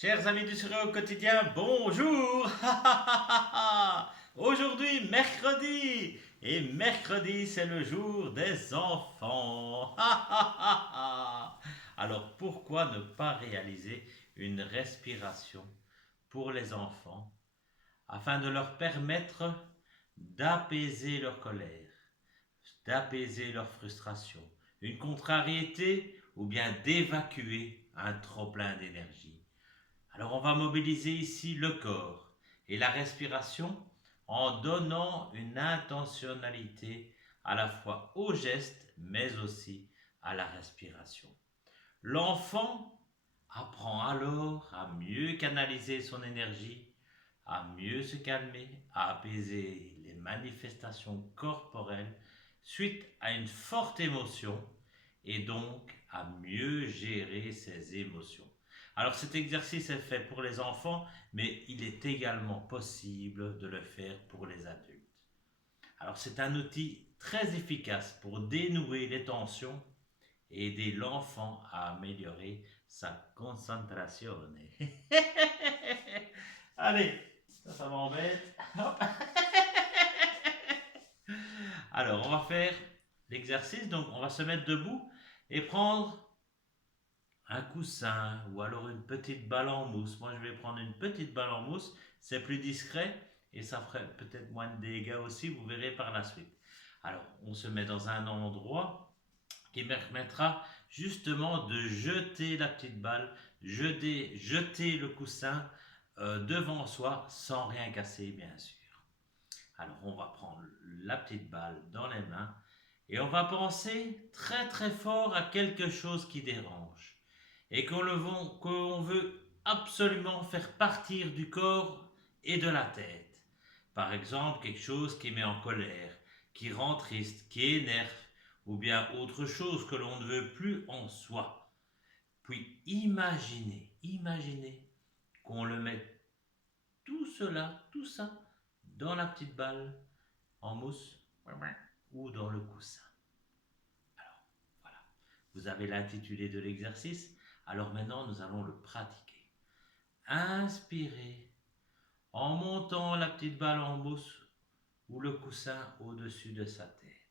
Chers amis du Sourire au quotidien, bonjour. Aujourd'hui, mercredi. Et mercredi, c'est le jour des enfants. Alors, pourquoi ne pas réaliser une respiration pour les enfants afin de leur permettre d'apaiser leur colère, d'apaiser leur frustration, une contrariété ou bien d'évacuer un trop-plein d'énergie. Alors on va mobiliser ici le corps et la respiration en donnant une intentionnalité à la fois au geste mais aussi à la respiration. L'enfant apprend alors à mieux canaliser son énergie, à mieux se calmer, à apaiser les manifestations corporelles suite à une forte émotion et donc à mieux gérer ses émotions. Alors cet exercice est fait pour les enfants, mais il est également possible de le faire pour les adultes. Alors c'est un outil très efficace pour dénouer les tensions et aider l'enfant à améliorer sa concentration. Allez, ça m'embête. Alors, on va faire l'exercice. Donc, on va se mettre debout et prendre un coussin ou alors une petite balle en mousse. Moi, je vais prendre une petite balle en mousse. C'est plus discret et ça ferait peut-être moins de dégâts aussi. Vous verrez par la suite. Alors, on se met dans un endroit qui permettra justement de jeter la petite balle, jeter le coussin devant soi sans rien casser, bien sûr. Alors, on va prendre la petite balle dans les mains et on va penser très très fort à quelque chose qui dérange et qu'on veut absolument faire partir du corps et de la tête. Par exemple, quelque chose qui met en colère, qui rend triste, qui énerve, ou bien autre chose que l'on ne veut plus en soi. Puis imaginez qu'on le met tout cela, tout ça, dans la petite balle en mousse ou dans le coussin. Alors, voilà. Vous avez l'intitulé de l'exercice. Alors maintenant, nous allons le pratiquer. Inspirez en montant la petite balle en mousse ou le coussin au-dessus de sa tête.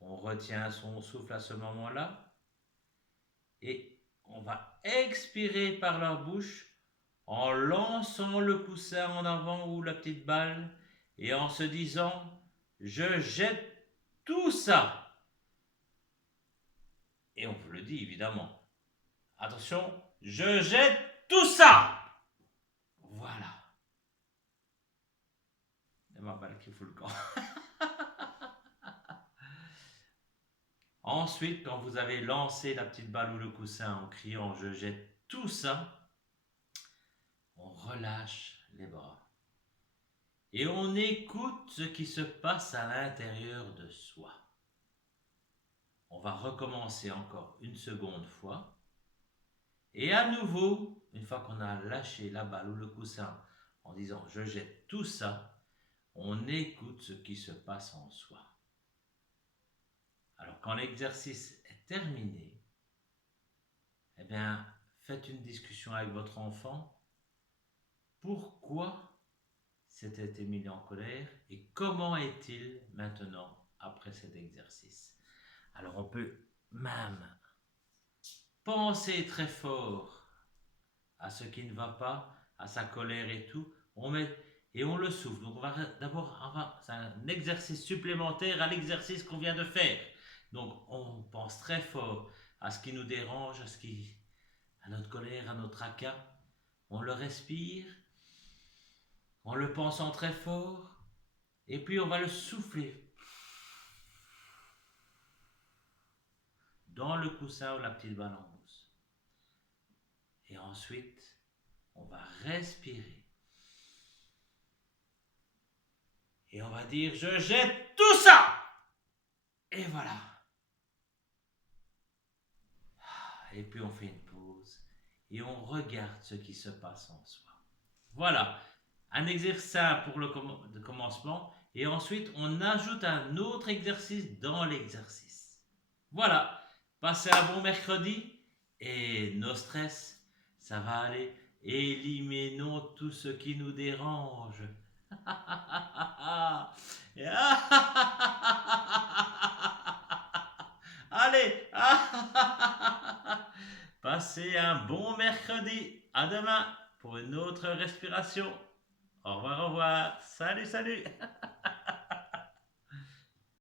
On retient son souffle à ce moment-là et on va expirer par la bouche en lançant le coussin en avant ou la petite balle et en se disant je jette tout ça. Et on vous le dit évidemment. Attention, je jette tout ça. Voilà. C'est ma balle qui fout le camp. Ensuite, quand vous avez lancé la petite balle ou le coussin en criant je jette tout ça, on relâche les bras. Et on écoute ce qui se passe à l'intérieur de soi. On va recommencer encore une seconde fois. Et à nouveau, une fois qu'on a lâché la balle ou le coussin en disant je jette tout ça, on écoute ce qui se passe en soi. Alors quand l'exercice est terminé, eh bien, faites une discussion avec votre enfant. Pourquoi s'était-il mis en colère et comment est-il maintenant après cet exercice? Alors on peut même penser très fort à ce qui ne va pas, à sa colère et tout. Et on le souffle. Donc c'est un exercice supplémentaire à l'exercice qu'on vient de faire. Donc on pense très fort à ce qui nous dérange, à notre colère, à notre tracas. On le respire en le pensant très fort. Et puis on va le souffler dans le coussin ou la petite balle en mousse. Et ensuite, on va respirer. Et on va dire, je jette tout ça. Et voilà. Et puis on fait une pause. Et on regarde ce qui se passe en soi. Voilà. Un exercice pour le commencement. Et ensuite, on ajoute un autre exercice dans l'exercice. Voilà, passez un bon mercredi et nos stress, ça va aller. Éliminons tout ce qui nous dérange. Allez, passez un bon mercredi. À demain pour une autre respiration. Au revoir, au revoir. Salut, salut.